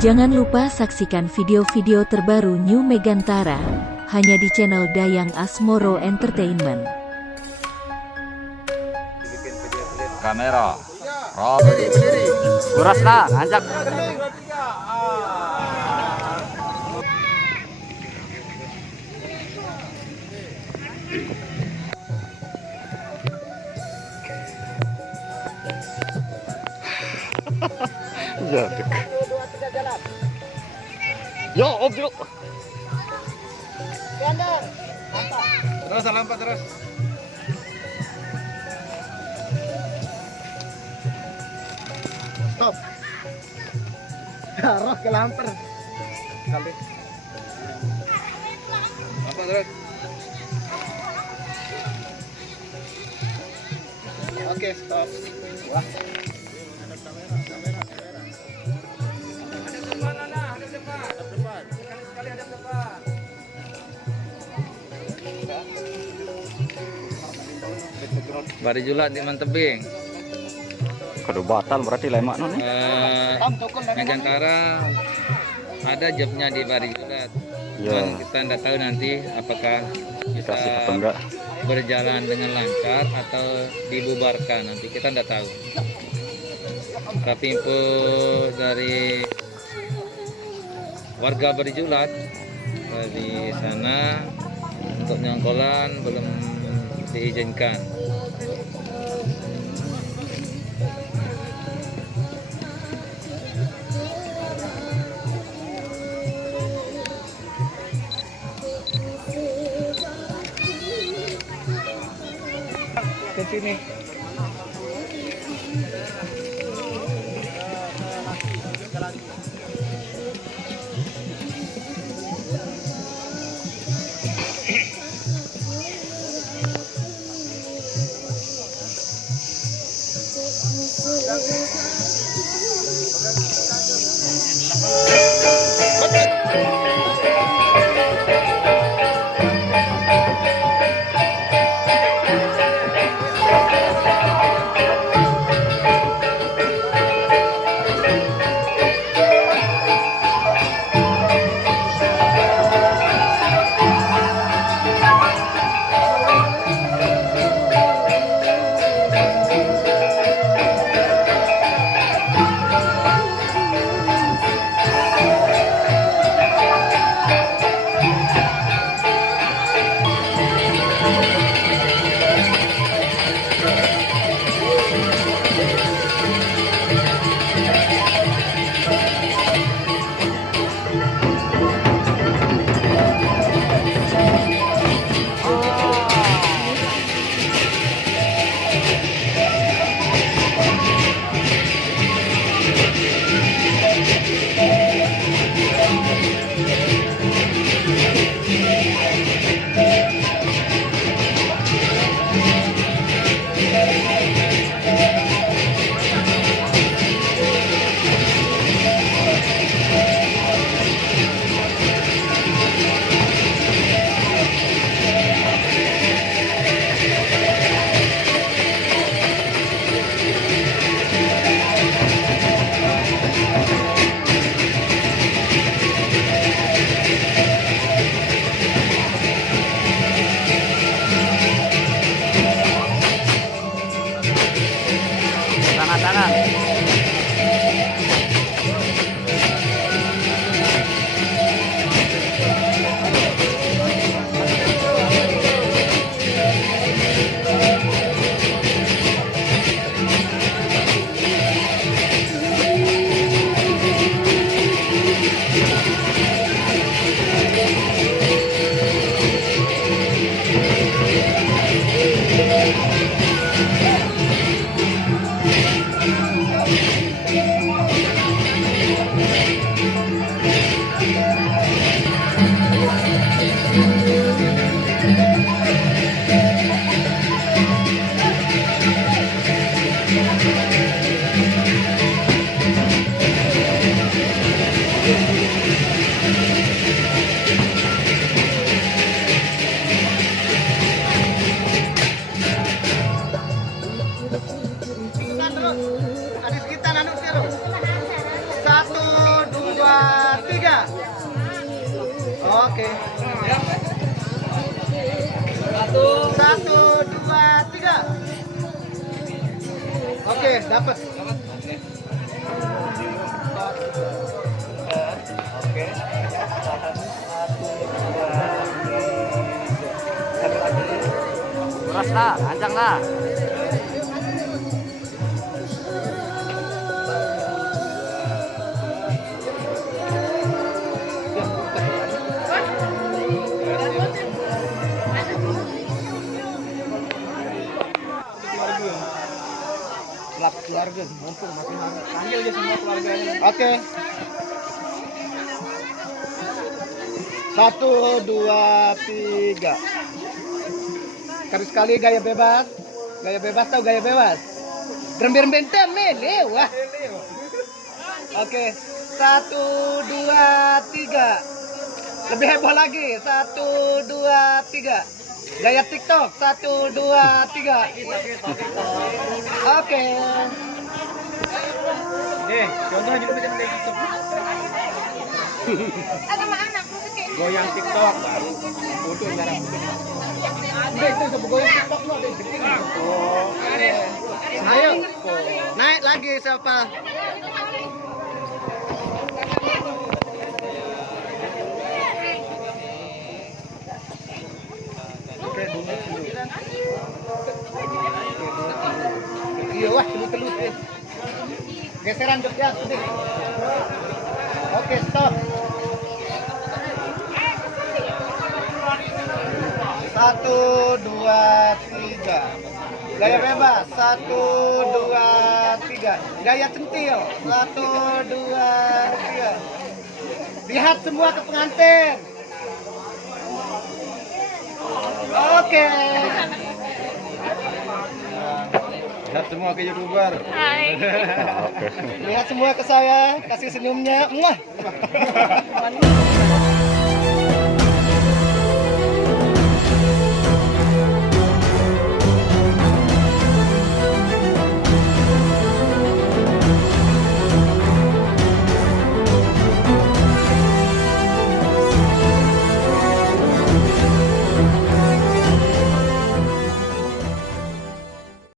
Jangan lupa saksikan video-video terbaru New Megantara, hanya di channel Dayang Asmoro Entertainment. Kamera, roll, kuras lah, ngajak. Ya, Om yuk. Terus lampat terus. Stop. Taruh ke lamper. Kali. Lampat terus. Oke, stop. Wah. Bari julat di Mantebing. Kudu batal berarti lemak non. Megantara ada jobnya di Bari Julat. Ya. Dan kita tidak tahu nanti apakah bisa Dikasih atau enggak. berjalan dengan lancar atau dibubarkan, nanti kita tidak tahu. Tapi info dari warga Bari Julat dari sana untuk nyongkolan belum diizinkan. Ke sini. Oke. Satu, dua, tiga. Oke, dapat. Oke. Beras lah, anjang lah. Keluarga, mumpung masih hangat. Panggil aja semua keluarganya. Oke. 1, 2, 3. Sekali gaya bebas. Gaya bebas tahu gaya bebas? Gerem-gerem lewat. Oke. 1, 2, 3. Lebih heboh lagi. 1, 2, 3. Gaya TikTok. 1, 2, 3. Oke. Contoh aja dulu dari TikTok. Goyang TikTok. Foto cara itu goyang TikTok lo. Ayo. Naik lagi siapa? Iya wah, telut. Geseran Jogja. Oke, stop. 1, 2, 3. Gaya bebas. 1, 2, 3. Gaya centil. 1, 2, 3. Lihat semua ke pengantin. Oke. Lihat semua ke YouTuber. Hai. Oke. Lihat semua ke saya, kasih senyumnya. Muah.